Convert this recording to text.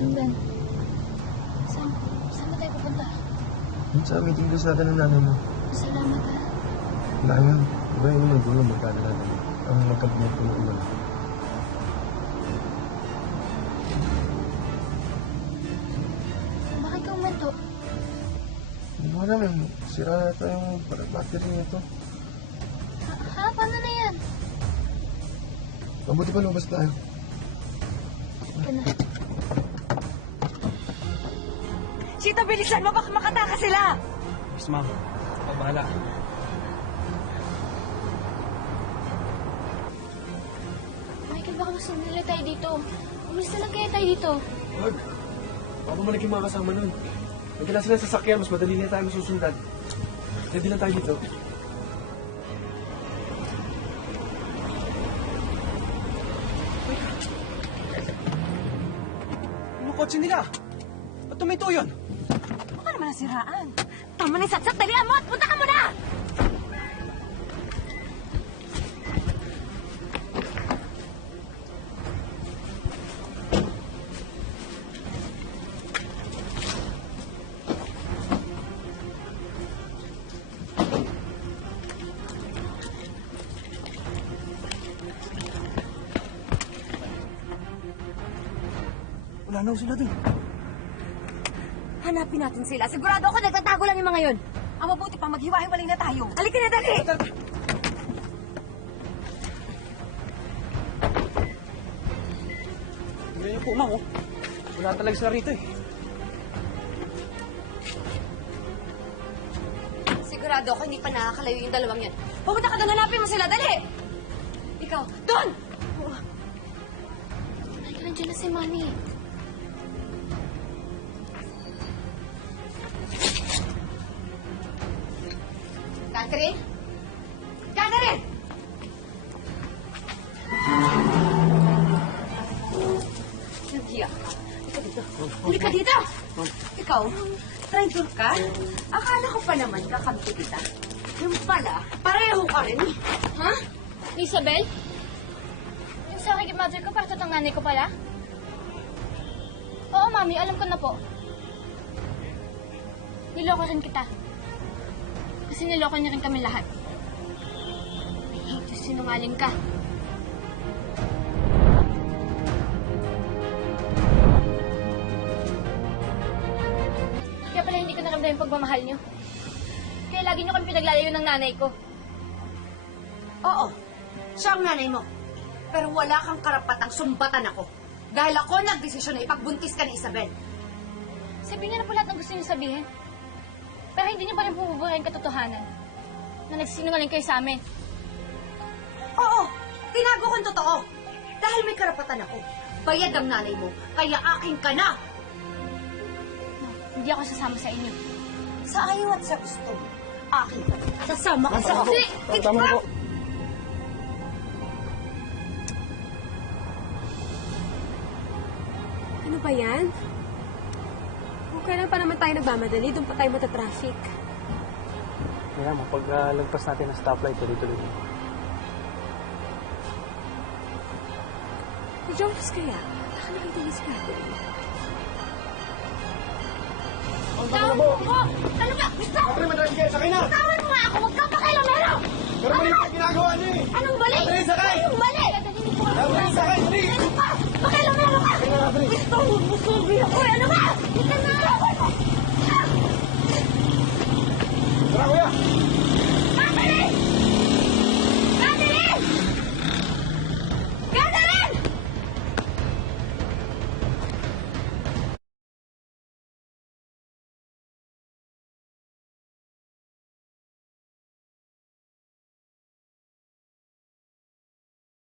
sundan. Saan na tayo pupunta? Yun sa meeting place natin ng nanay mo. Salamat ha. Wala yun. Iba yung unang gulo magkano natin. Ang magkabinet ko ng ulan. Bakit ka umanto? Hindi mo alam yung sira yata yung battery nito. Ha? Paano na yan? Mabuti pa lumabas tayo. Ika na. Chito, bilisan mo! Baka makataka sila! Yes, ma'am. Ako bahala. Michael, baka masunod nila tayo dito. Umalis na lang kaya tayo dito. Wag. Baka bumalik yung mga kasama nun. Nagdala sila sa sasakyan, mas madali na tayo masusundan. Ready lang tayo dito. Ano kotse nila? Ba't tumito yun? Baka naman nasiraan. Tama na yung satsat! Dalihan mo at punta ka muna! Wala na sila dun. Hanapin natin sila. Sigurado ako nagtatago lang yung mga yun. Ang mabuti pa, maghiwa-hiwalay na tayo. Halika na, dali! Tingnan niyo po, ma'am. Oh. Wala talaga sila rito eh. Sigurado ako hindi pa nakakalayo yung dalawang yan. Pumunta ka doon, hanapin mo sila, dali! Ikaw, doon! Michael, nandiyan na si Manny. Catherine? Catherine! Nagiya ka. Halika dito. Halika dito! Ikaw, traitor ka? Akala ko pa naman kakampi kita. Yung pala, pareho ka rin. Ha? Isabel? Yung sa aking mother ko, parang ang nanay ko pala? Oo, Mami, alam ko na po. Niloko rin kita. Kasi niloko niya rin kami lahat. I hate you, sinungaling ka. Kaya pala hindi ko naramdaman yung pagmamahal niyo. Kaya lagi niyo kami pinaglalayo ng nanay ko. Oo, siya ang nanay mo. Pero wala kang karapatang sumbatan ako. Dahil ako nagdesisyon na ipagbuntis ka ni Isabel. Sabihin niyo na po lahat ng gusto niyo sabihin. Pero hindi niyo pa rin bubuhayin katotohanan na nagsinungaling kayo sa amin. Oo, tinago kong totoo. Dahil may karapatan ako. Bayad ang nanay mo, kaya akin ka na. No, hindi ako sasama sa inyo. Sa ayaw at sa gusto mo, akin ka. Sasama ka sa ako. Tama na po. Ano ba yan? Kung kailan pa naman tayo nagmamadali, doon pa tayo matatraffic. Kaya mo, pag lagpas natin ang stoplight, tuloy-tuloy. Si Jonas kaya? Baka nakita niya si Catherine. Tawag mo ko! Ano ba? Gusto ko! Catherine, madali kayo, sakay na! Tawag mo nga ako! Huwag kang pakialamero! Pero mali pa ginagawa niyo eh! Anong mali? Catherine, sakay! Anong mali? Catherine, sakay! Dali!